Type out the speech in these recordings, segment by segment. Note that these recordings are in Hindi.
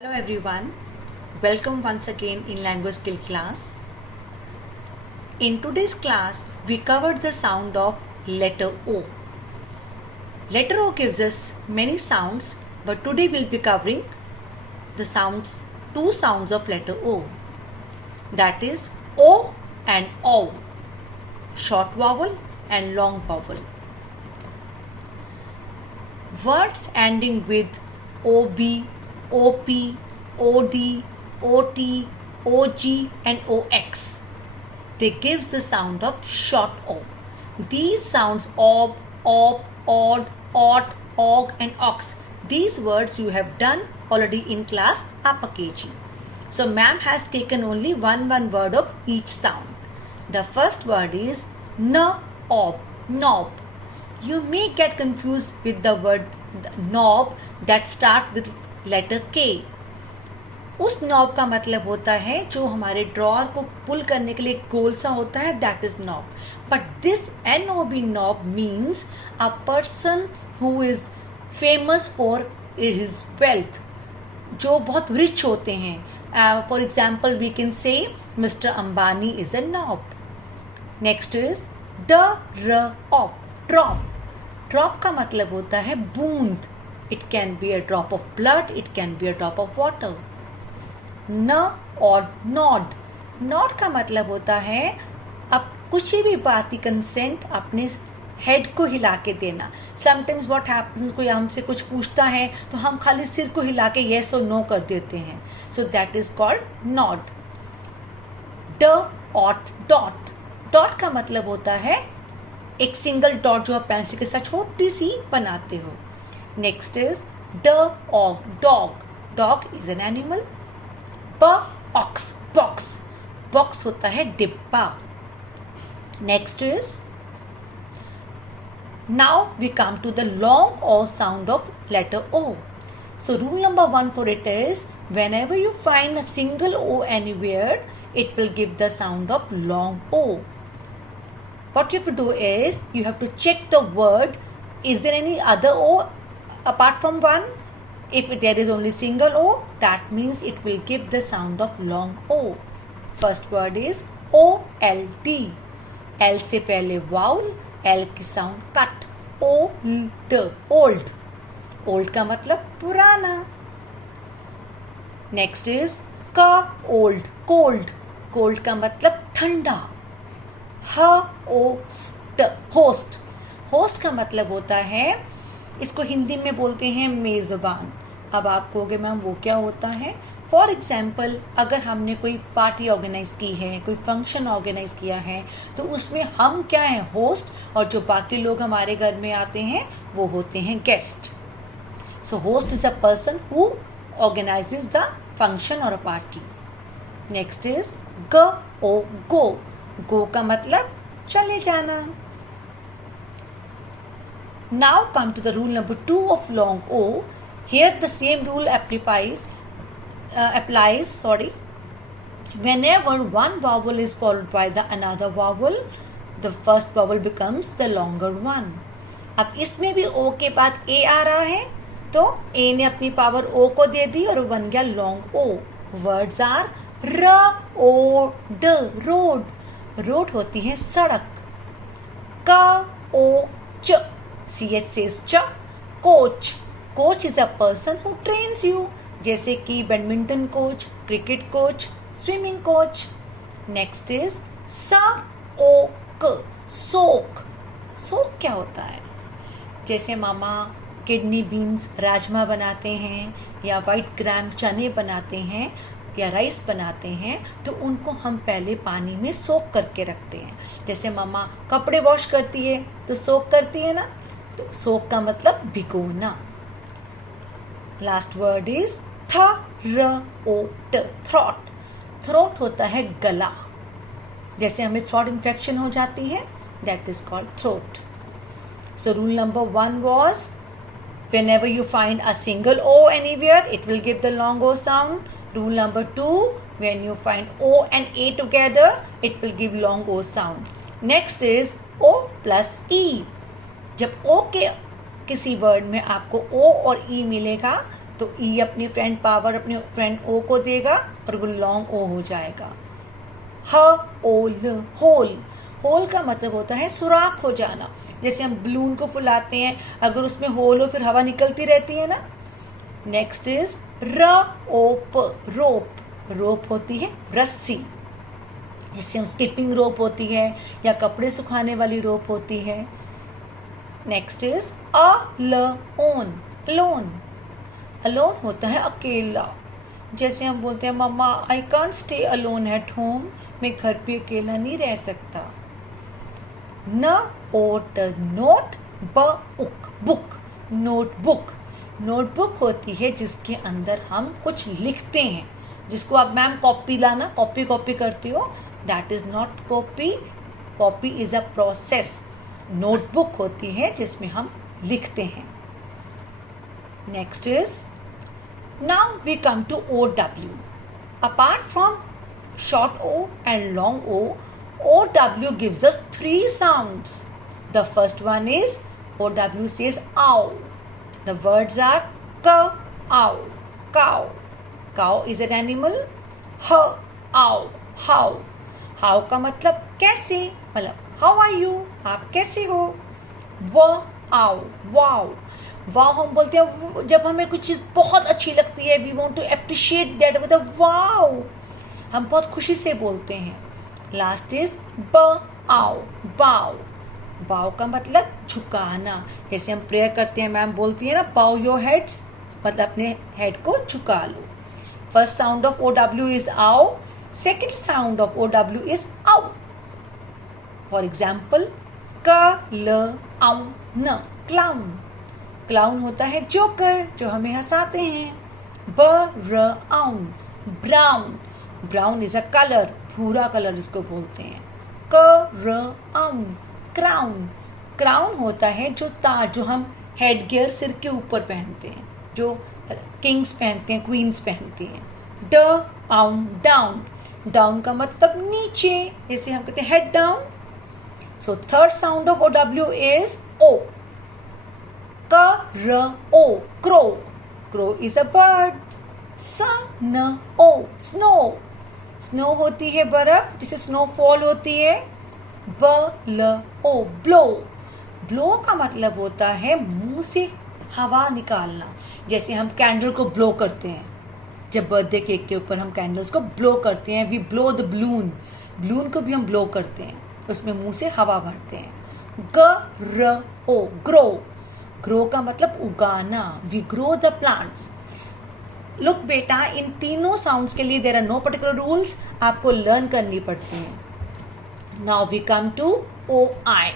Hello everyone, welcome once again in language skill class. In today's class, we covered the sound of letter O. Letter O gives us many sounds, but today we'll be covering two sounds of letter O. That is O and O, short vowel and long vowel. Words ending with OB, OP, OD, OT, OG and OX. They give the sound of short O. These sounds ob, odd, og and ox. These words you have done already in class upper KG. So ma'am has taken only one word of each sound. The first word is knob, knob. You may get confused with the word knob that start with letter के. उस नॉब का मतलब होता है जो हमारे ड्रॉअर को पुल करने के लिए गोल सा होता है, that is knob. But this NOB nob means a person who is famous for his wealth, जो बहुत रिच होते हैं. For example we can say mister Ambani is a nob. Next is drop. Drop का मतलब होता है बूंद. It can be a drop of blood, it can be a drop of water. Nod. Nod का मतलब होता है अब कुछ भी बात की कंसेंट अपने हेड को हिला के देना. समटाइम्स व्हाट हैपन्स, कोई हमसे कुछ पूछता है तो हम खाली सिर को हिला के येस और नो कर देते हैं. So that is called nod. Dot. Dot का मतलब होता है एक सिंगल डॉट जो आप पेंसिल के साथ छोटी सी बनाते हो. Next is dog. Dog is an animal. Box. Box होता है डिब्बा. Next is, now we come to the long O sound of letter O. So rule number 1 for it is, whenever you find a single O anywhere, it will give the sound of long O. What you have to do is, you have to check the word, is there any other O apart from one? If there is only single O, that means it will give the sound of long O. First word is OLD. L से पहले vowel, L की sound cut. Old. Old का मतलब पुराना. Next is cold. Cold का मतलब ठंडा. Host. Host का मतलब होता है, इसको हिंदी में बोलते हैं मेज़बान. अब आप कहोगे मैम वो क्या होता है? फॉर एग्जाम्पल, अगर हमने कोई पार्टी ऑर्गेनाइज की है, कोई फंक्शन ऑर्गेनाइज किया है, तो उसमें हम क्या हैं? होस्ट. और जो बाकी लोग हमारे घर में आते हैं वो होते हैं guest. So host is a person who organizes the function और a party. Next is go का मतलब चले जाना. Now come to the rule number 2 of long O. Here the same rule applies. Whenever one vowel is followed by the another vowel, the first vowel becomes the longer one. अब इसमें भी O के बाद A आ रहा है, तो A ने अपनी पावर O को दे दी और बन गया long O. Words are road. Road होती है सड़क. coach. CH says ch. Coach is a person who trains you. जैसे कि badminton coach, cricket coach, swimming coach. Next is soak. क्या होता है? जैसे मामा किडनी बीन्स राजमा बनाते हैं, या वाइट ग्राम चने बनाते हैं, या राइस बनाते हैं, तो उनको हम पहले पानी में सोक करके रखते हैं. जैसे मामा कपड़े वॉश करती है तो सोक करती है ना, तो सोक का मतलब भिगोना. लास्ट वर्ड इज थ्रोट होता है गला. जैसे हमें थ्रोट इन्फेक्शन हो जाती है, that is called throat. So rule number 1 was, whenever you find a single O anywhere, it will give the long O sound. Rule number 2, when you find O and A together, it will give long O sound. Next is O plus E. जब O के किसी वर्ड में आपको O और E मिलेगा तो ई अपनी फ्रंट पावर अपने फ्रंट ओ को देगा और वो लॉन्ग ओ हो जाएगा। ह ओ ल होल, होल का मतलब होता है सुराख हो जाना। जैसे हम बलून को फुलाते हैं, अगर उसमें होल हो फिर हवा निकलती रहती है ना। नेक्स्ट इज र ओ प रोप, रोप होती है रस्सी, जिससे हम स्किपिंग रोप होती है या कपड़े सुखाने वाली रोप होती है। नेक्स्ट इज अ ल ओन, अलोन, अलोन होता है अकेला। जैसे हम बोलते हैं mama I can't stay alone at home, मैं घर पे अकेला नहीं रह सकता। न ओट नोट ब उक बुक, नोटबुक, नोटबुक होती है जिसके अंदर हम कुछ लिखते हैं, जिसको आप मैम कॉपी लाना, कॉपी करती हो, that is not copy, copy is a process. Notebook होती है जिसमें हम लिखते हैं। Next is now we come to OW. Apart from short O and long O, OW gives us three sounds. The first one is OW says ow. The words are k, ow, cow. Cow is an animal. H, ow, how. How का मतलब कैसे, मतलब how are you, आप कैसे हो। W, ow, wow. वाह हम बोलते हैं जब हमें कुछ चीज़ बहुत अच्छी लगती है, we want to appreciate that मतलब वाओ, हम बहुत खुशी से बोलते हैं। लास्ट इज ब आओ, बाव, बाव का मतलब झुकाना। जैसे हम प्रेयर करते हैं, मैम बोलती है ना बाव योर हेड्स, मतलब अपने हेड को झुका लो। First sound of O W is आओ, second sound of O W is आउ। फॉर एग्जाम्पल क ल आउ न, क्लाउन, क्लाउन होता है जोकर जो हमें हंसाते हैं। ब र आउन, brown, brown is a colour, भूरा कलर जिसको बोलते हैं। क र आउन, क्राउन, क्राउन होता है जो ताज जो हम हेड गियर सिर के ऊपर पहनते हैं, जो किंग्स पहनते हैं, क्वींस पहनती हैं। ड आउन, डाउन, डाउन का मतलब नीचे, जैसे हम कहते हैं head down. So third sound of O W is ओ, क र ओ, crow, crow is a bird. स न ओ, स्नो, स्नो होती है बर्फ, जिसे स्नोफॉल होती है। ब ल ओ, ब्लो, ब्लो का मतलब होता है मुंह से हवा निकालना। जैसे हम कैंडल को ब्लो करते हैं, जब बर्थडे केक के ऊपर हम कैंडल्स को ब्लो करते हैं, we blow the balloon, balloon को भी हम ब्लो करते हैं, उसमें मुंह से हवा भरते हैं। ग र ओ, ग्रो, ग्रो का मतलब उगाना, we grow the plants. Look बेटा, इन तीनों साउंड्स के लिए there are no particular rules, आपको लर्न करनी पड़ती हैं। Now we come to O I.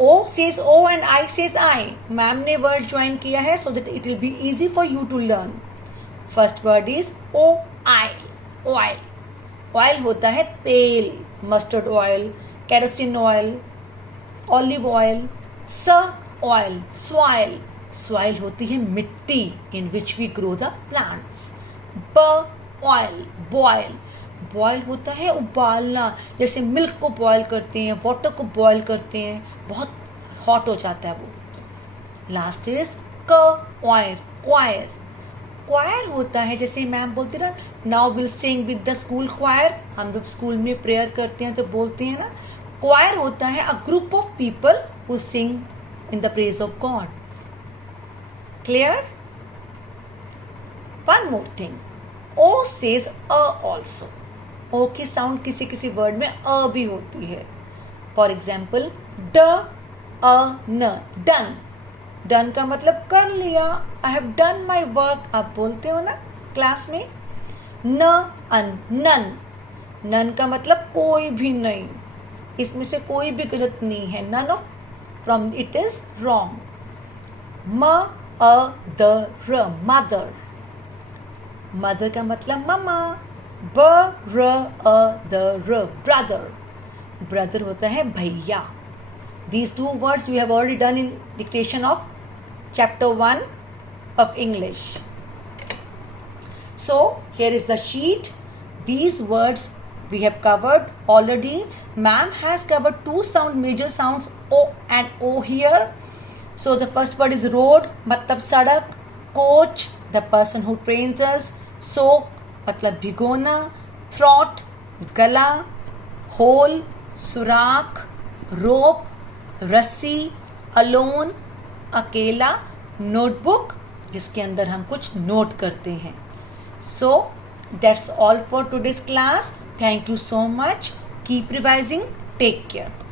O says O and I says I. Ma'am ने वर्ड ज्वाइन किया है so that it will be easy for you to learn. First word is O I, oil, oil होता है तेल, mustard oil, kerosene oil, olive oil. स ऑयल, सॉइल, सॉइल होती है मिट्टी in which we grow the plants. ब ऑयल, बॉयल, बॉयल होता है उबालना, जैसे मिल्क को बॉयल करते हैं, वाटर को बॉयल करते हैं, बहुत हॉट हो जाता है वो। लास्ट इज क ऑयर, क्वायर, क्वायर होता है जैसे मैम बोलती ना now will sing with the school choir, हम जब स्कूल में प्रेयर करते हैं तो बोलते हैं ना। क्वायर होता है a group of people who sing in the praise of God. Clear? One more thing. O says a also. O की साउंड किसी किसी वर्ड में अ भी होती है। फॉर एग्जाम्पल ड अ न, डन, डन का मतलब कर लिया, I have done my work, आप बोलते हो ना क्लास में। न अन, नन, नन का मतलब कोई भी नहीं, इसमें से कोई भी गलत नहीं है, none of from it is wrong. म अ द र, मदर, मदर का मतलब ममा। ब र अ द र, ब्रदर, ब्रदर होता है भैया। These two words you have already done in dictation of chapter 1 of English. So here is the sheet. These words we have covered already. Ma'am has covered two major sounds O and O here. So the first word is road, मतलब सड़क, coach, the person who trains us, soak मतलब भिगोना, थ्रॉट गला, होल सुराख, रोप रस्सी, अलोन अकेला, नोटबुक जिसके अंदर हम कुछ नोट करते हैं. So that's all for today's class. Thank you so much. Keep revising. Take care.